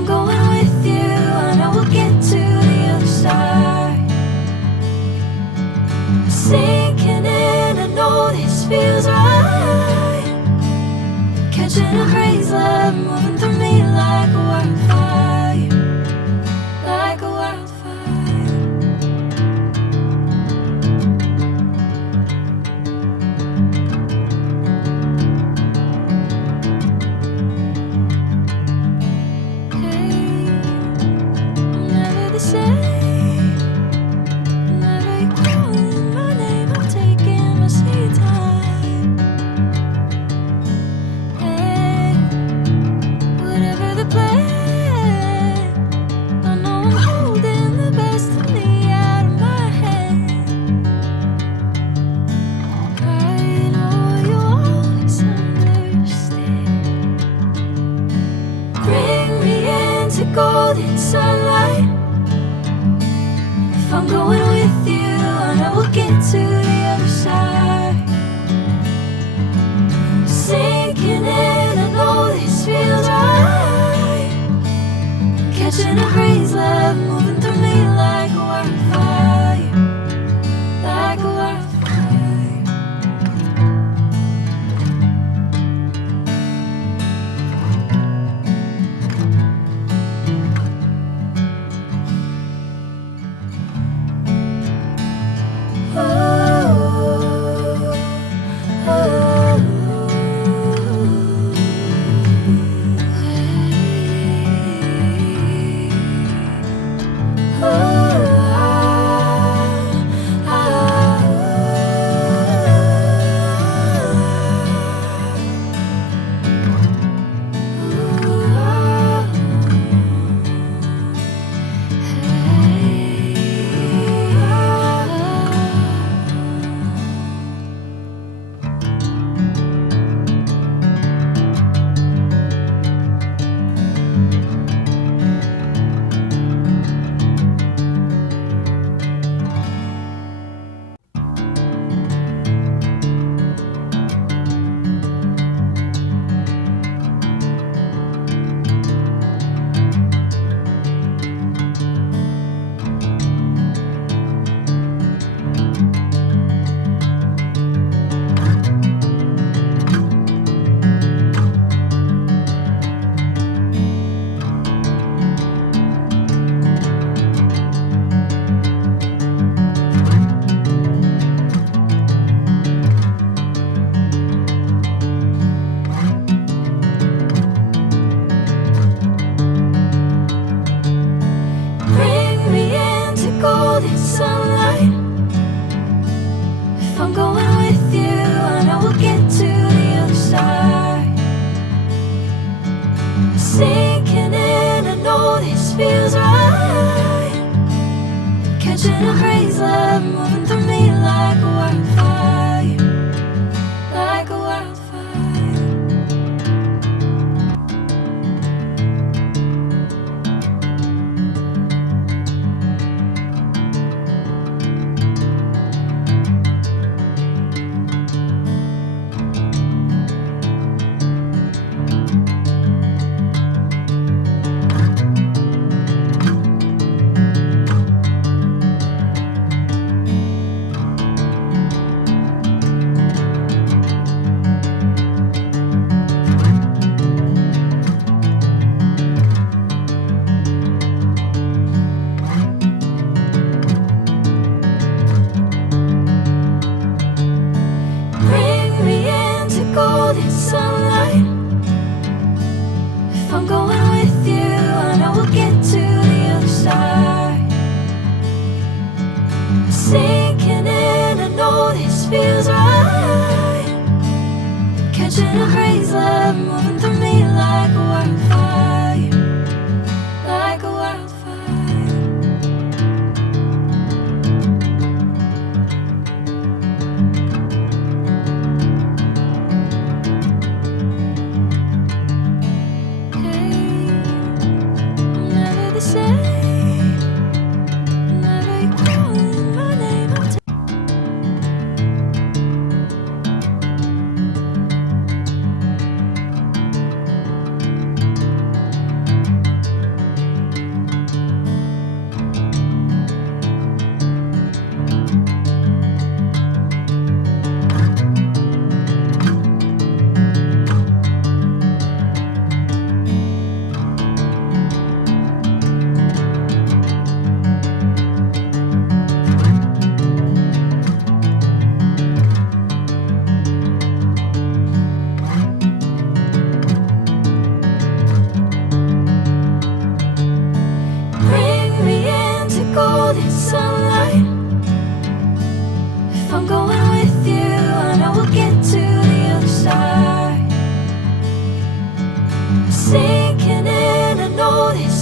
I'm going with you, I know we'll get to the other side. Sinking in, I know this feels right. Catching a crazy love, moving through me like a wildfire, like a wildfire. Golden sunlight. If I'm going with you, I know we'll get to the other side. Sinking in, I know this feels right. Catching a crazy love, moving through me like a wildfire, like a wildfire.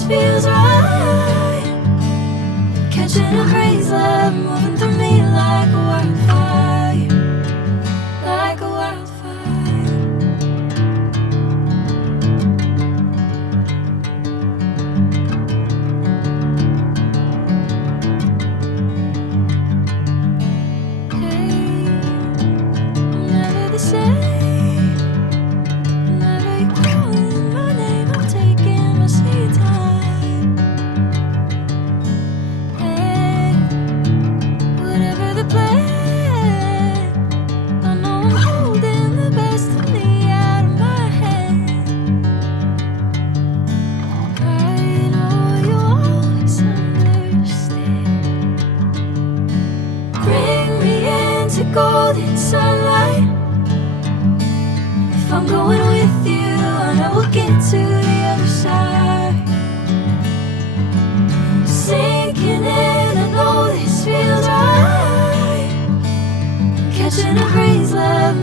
feels right. Catching a craze, love moving through me like a wildfire, like a wildfire. Hey, I'm never the same. Whenever you're calling my name, I'm taking my sweet time. Hey, whatever the plan, I know I'm holding the best of me out of my hand. I know you always understand. Bring me into golden sunlight. If I'm going with you, I know we'll get to the other side. Sinking in, I know this feels right. Catching a craze, love